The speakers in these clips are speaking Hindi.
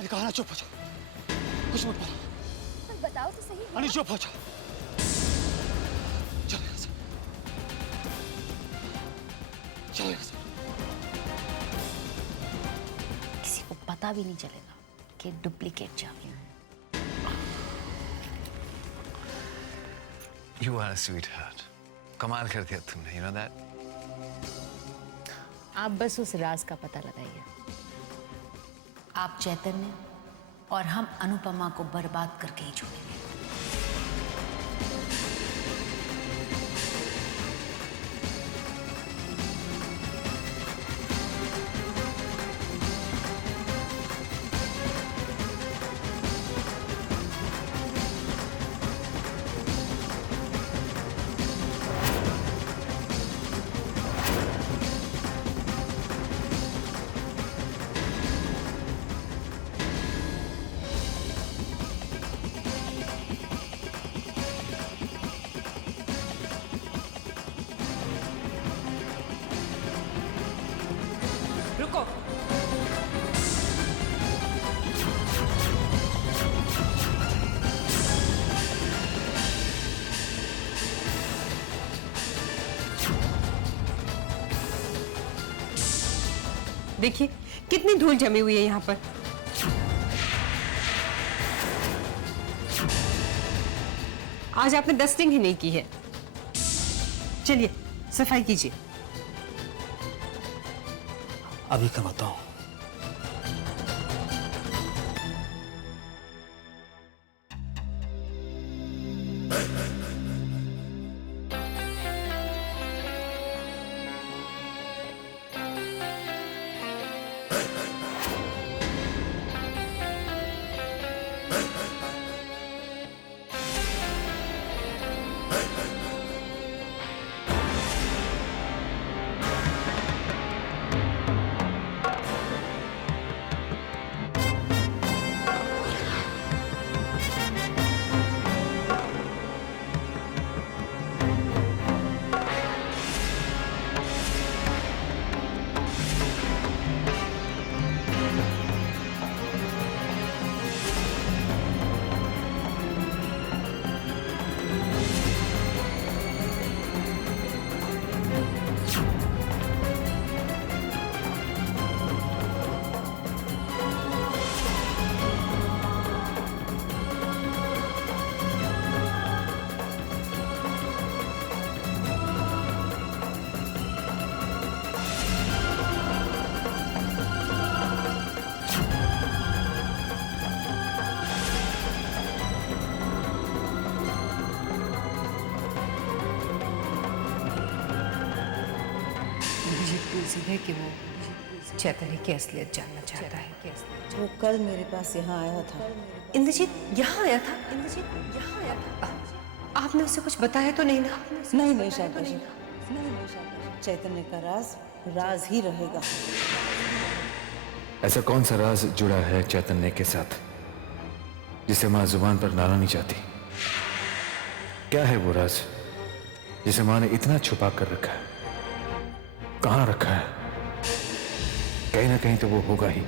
मैंने कहा ना चुप हो जाओ, कुछ मत बोलो। पर बताओ तो सही। अरे चुप हो जाओ, चलो यहाँ से, चलो यहाँ से। किसी को पता भी नहीं चलेगा कि डुप्लीकेट चाबियां हैं। You are a sweetheart. कमाल कर दिया तुमने, you know that? आप बस उस राज का पता लगाइए। आप चैतन्य और हम अनुपमा को बर्बाद करके ही छोड़ेंगे। रुको। देखिए कितनी धूल जमी हुई है यहाँ पर। आज आपने डस्टिंग ही नहीं की है। चलिए सफाई कीजिए। अभी का बताओ। है कि वो चैतन्य की असलियत जानना चाहता है। वो कल मेरे पास यहाँ आया था। इंद्रजीत यहाँ आया था? इंद्रजीत यहाँ आया था? आपने उसे कुछ बताया तो नहीं ना? नहीं शाबाश, चैतन्य का राज राज ही रहेगा। ऐसा कौन सा राज जुड़ा है चैतन्य के साथ जिसे माँ जुबान पर लाना नहीं चाहती? क्या है वो राज जिसे माँ ने इतना छुपा कर रखा है? कहाँ रखा है? कहीं ना कहीं तो वो होगा ही।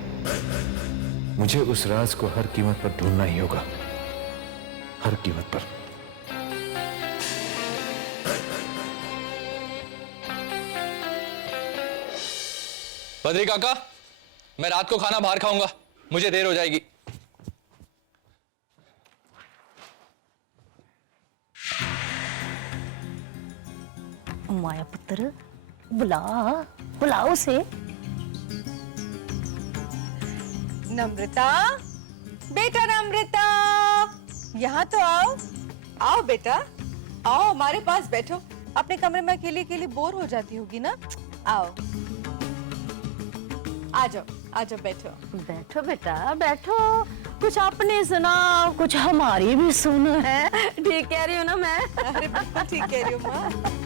मुझे उस राज को हर कीमत पर ढूंढना ही होगा, हर कीमत पर। बद्री काका, मैं रात को खाना बाहर खाऊंगा, मुझे देर हो जाएगी। माया पुत्र, बुला उसे। नम्रता, बेटा नम्रता, यहाँ तो आओ। आओ बेटा, आओ हमारे पास बैठो। अपने कमरे में अकेली अकेली बोर हो जाती होगी ना? आओ, आ जाओ बैठो। बैठो बेटा बैठो, कुछ अपने सुनाओ, कुछ हमारी भी सुन। है ठीक कह रही हूँ ना मैं? अरे बिल्कुल ठीक कह रही हूँ माँ।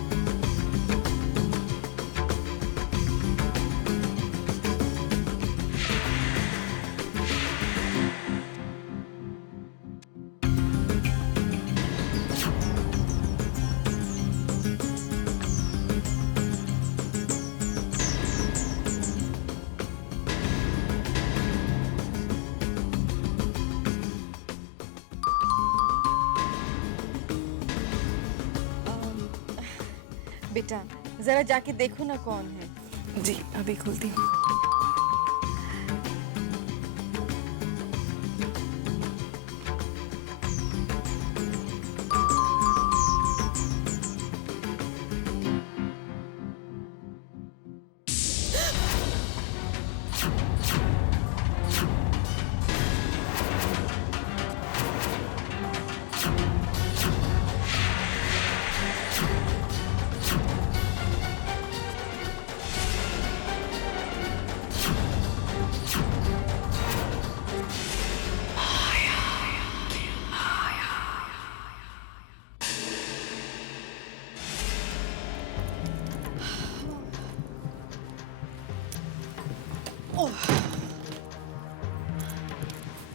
बेटा जरा जाके देखो ना कौन है। जी अभी खोलती हूँ।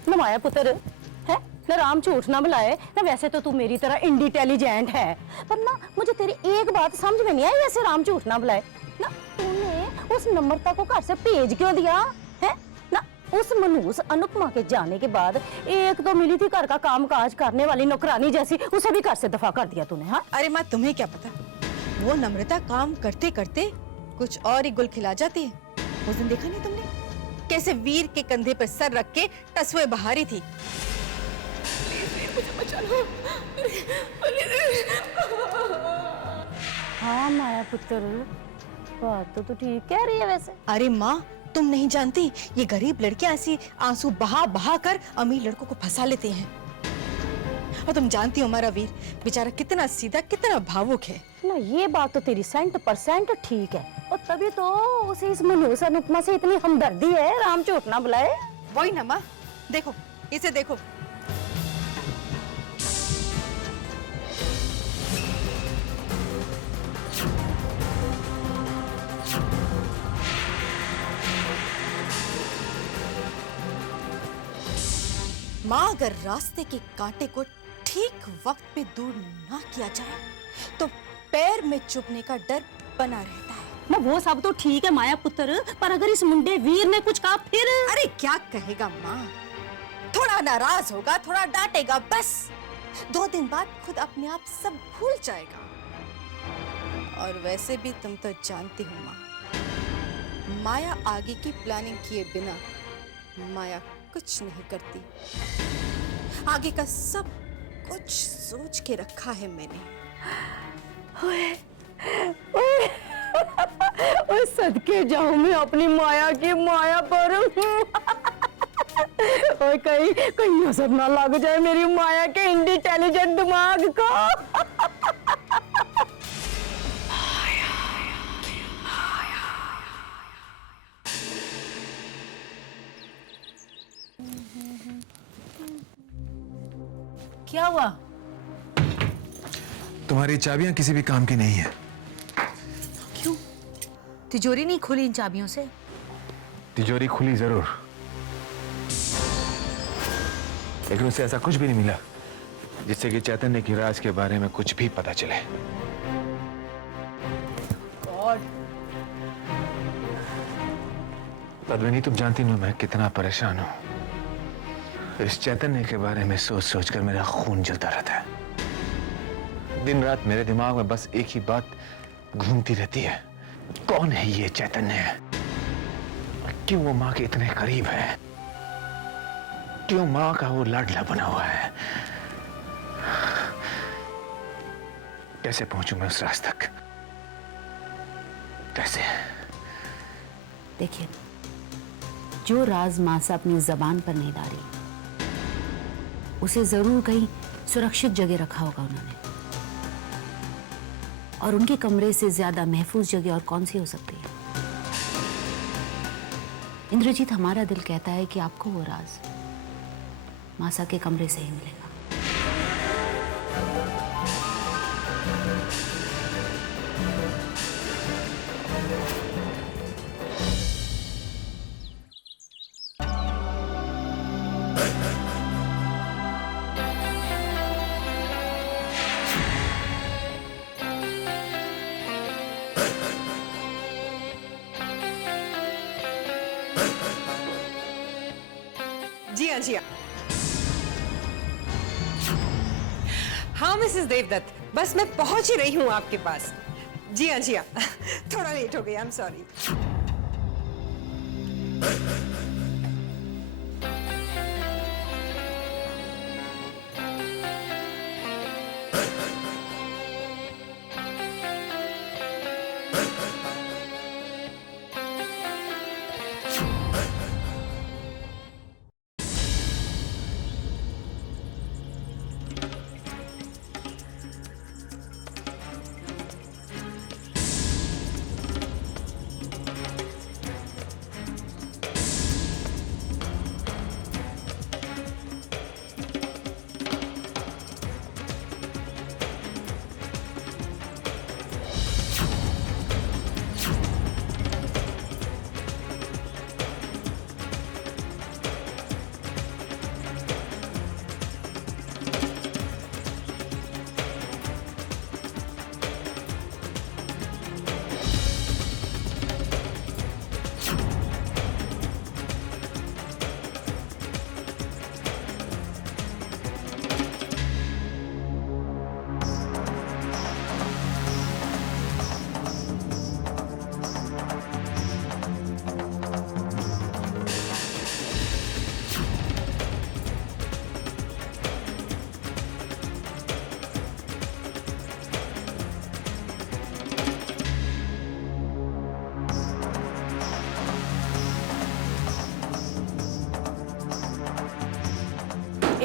ना माया पुत्र है ना, राम झूठ ना बुलाए ना। वैसे तो तू मेरी तरह इंटेलिजेंट है, पर ना मुझे तेरी एक बात समझ में नहीं आई, ऐसे राम झूठ ना बुलाए ना। तूने उस नम्रता को घर से भेज क्यों दिया है ना? उस मनहूस अनुपमा के जाने के बाद एक तो मिली थी घर का काम काज करने वाली नौकरानी जैसी, उसे भी घर से दफा कर दिया तूने। हाँ अरे माँ तुम्हें क्या पता, वो नम्रता काम करते करते कुछ और ही गुल खिला जाती है। उस दिन देखा नहीं तुमने कैसे वीर के कंधे पर सर रख के टसवे बहारी थी। हाँ माया पुत्र, बात तो तू ठीक कह रही है वैसे। अरे माँ तुम नहीं जानती, ये गरीब लड़कियां ऐसी आंसू बहा बहा कर अमीर लड़कों को फंसा लेते हैं। और तुम जानती हो हमारा वीर बेचारा कितना सीधा कितना भावुक है ना। ये बात तो तेरी 100% ठीक है, और तभी तो उसे इस मनहूस अनुपमा से इतनी हमदर्दी है, राम झूठ ना बुलाए। वही ना माँ, देखो इसे देखो। माँ अगर रास्ते के कांटे को ठीक वक्त पे दूर ना किया जाए तो पैर में चुभने का डर बना रहता है। ना वो सब तो ठीक है माया पुत्र, पर अगर इस मुंडे वीर ने कुछ कहा फिर? अरे क्या कहेगा माँ, थोड़ा नाराज होगा, थोड़ा डांटेगा, बस 2 दिन बाद खुद अपने आप सब भूल जाएगा। और वैसे भी तुम तो जानती हो माँ, माया आगे की प्लानिंग किए बिना माया कुछ नहीं करती। आगे का सब कुछ सोच के रखा है मैंने। ओए सदके जाऊं मैं अपनी माया की माया पर। ओए कहीं कहीं असर ना लग जाए मेरी माया के इंटेलिजेंट दिमाग को। क्या हुआ? तुम्हारी चाबियां किसी भी काम की नहीं है। क्यों? तिजोरी नहीं खुली इन चाबियों से? तिजोरी खुली जरूर, लेकिन उसे ऐसा कुछ भी नहीं मिला जिससे कि चैतन्य की राज के बारे में कुछ भी पता चले। पद्मिनी तुम जानती नहीं मैं कितना परेशान हूं। इस चैतन्य के बारे में सोच सोचकर मेरा खून जलता रहता है। दिन रात मेरे दिमाग में बस एक ही बात घूमती रहती है, कौन है ये चैतन्य? क्यों वो माँ के इतने करीब है? क्यों माँ का वो लाडला बना हुआ है? कैसे पहुंचूं मैं उस राज तक? कैसे? देखिए, जो राज मासा अपनी जबान पर नहीं डाली, उसे जरूर कहीं सुरक्षित जगह रखा होगा उन्होंने। और उनके कमरे से ज्यादा महफूज जगह और कौन सी हो सकती है? इंद्रजीत, हमारा दिल कहता है कि आपको वो राज मासा के कमरे से ही मिलेगा। जी हाँ जी हाँ। हाँ मिसेस देवदत्त, बस मैं पहुंच ही रही हूँ आपके पास। जी हाँ थोड़ा लेट हो गया, आई एम सॉरी।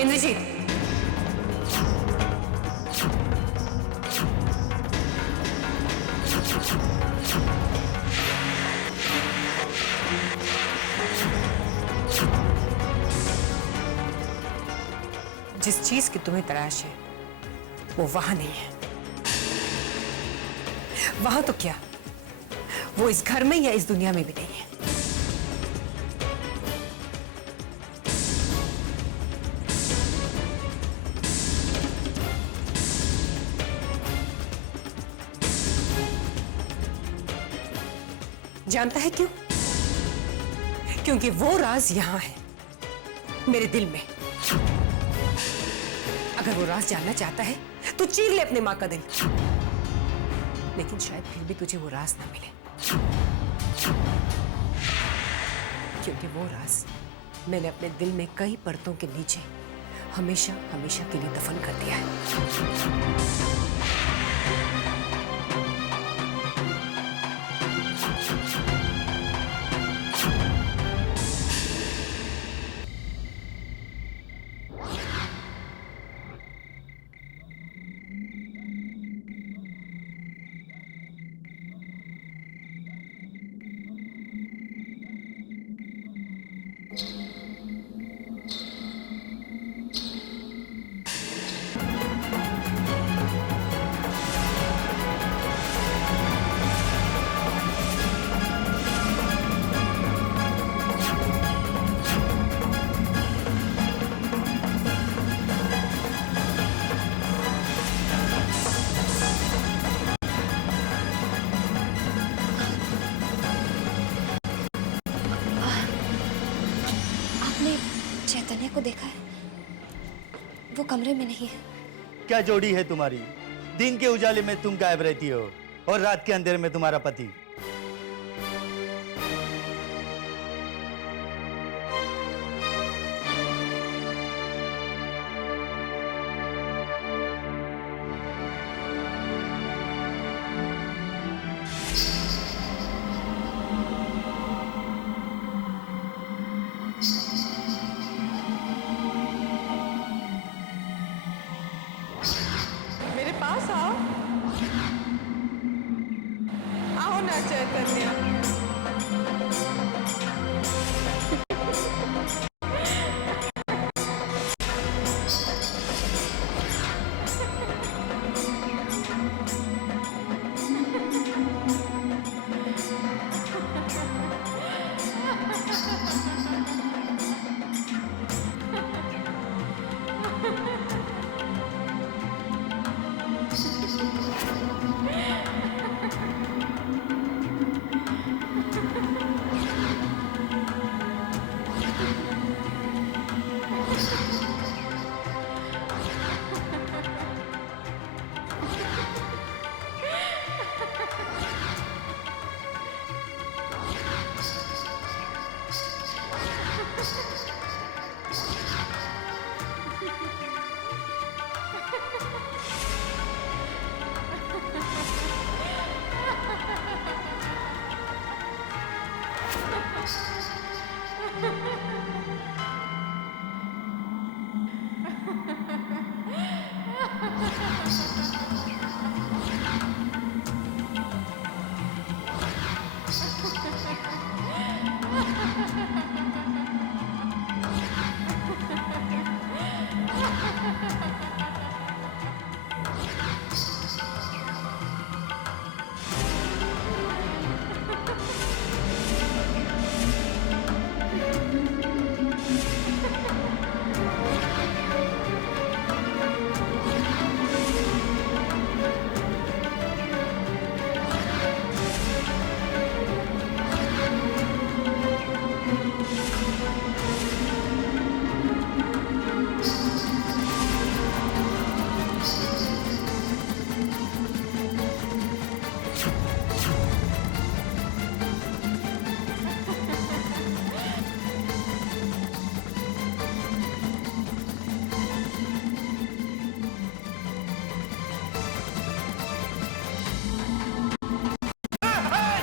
इंद्रजीत, जिस चीज की तुम्हें तलाश है वो वहां नहीं है। वहां तो क्या, वो इस घर में या इस दुनिया में भी नहीं है। जानता है क्यों? क्योंकि वो राज यहां है, मेरे दिल में। अगर वो राज जानना चाहता है तो चीर ले अपने मां का दिल, लेकिन शायद फिर भी तुझे वो राज ना मिले, क्योंकि वो राज मैंने अपने दिल में कई परतों के नीचे हमेशा हमेशा के लिए दफन कर दिया है। चैतन्य को देखा है? वो कमरे में नहीं है। क्या जोड़ी है तुम्हारी? दिन के उजाले में तुम गायब रहती हो और रात के अंधेरे में तुम्हारा पति। मेरे पास आओ, आओ ना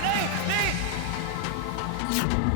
नहीं, नहीं।